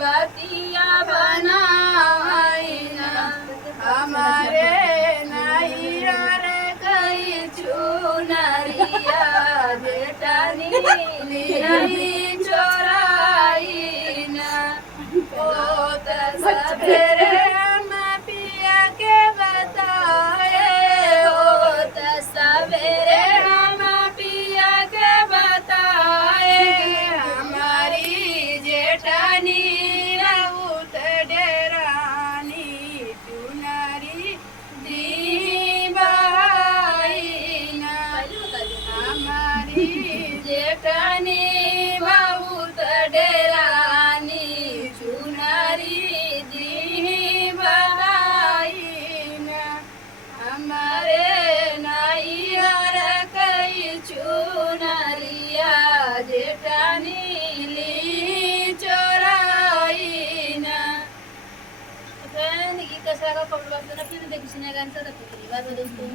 बतिया बनाइना हमारे नैहर कई चुनरिया जेठानी नहीं चोराइना ओ त सवेरे हम पिया के बताए हो त सवेरे हम पिया के बताए हमारी जेठानी राउत डेरानी चुनरी दीवाइना हमारी जेठानी बहुत डेरानी चुनरी दीवाइना हमारे नैहर कई चुनरिया जेठानी ली चोराइना गीत कसा का कमेंट बॉक्स में फिर देखिए गाना दोस्तों।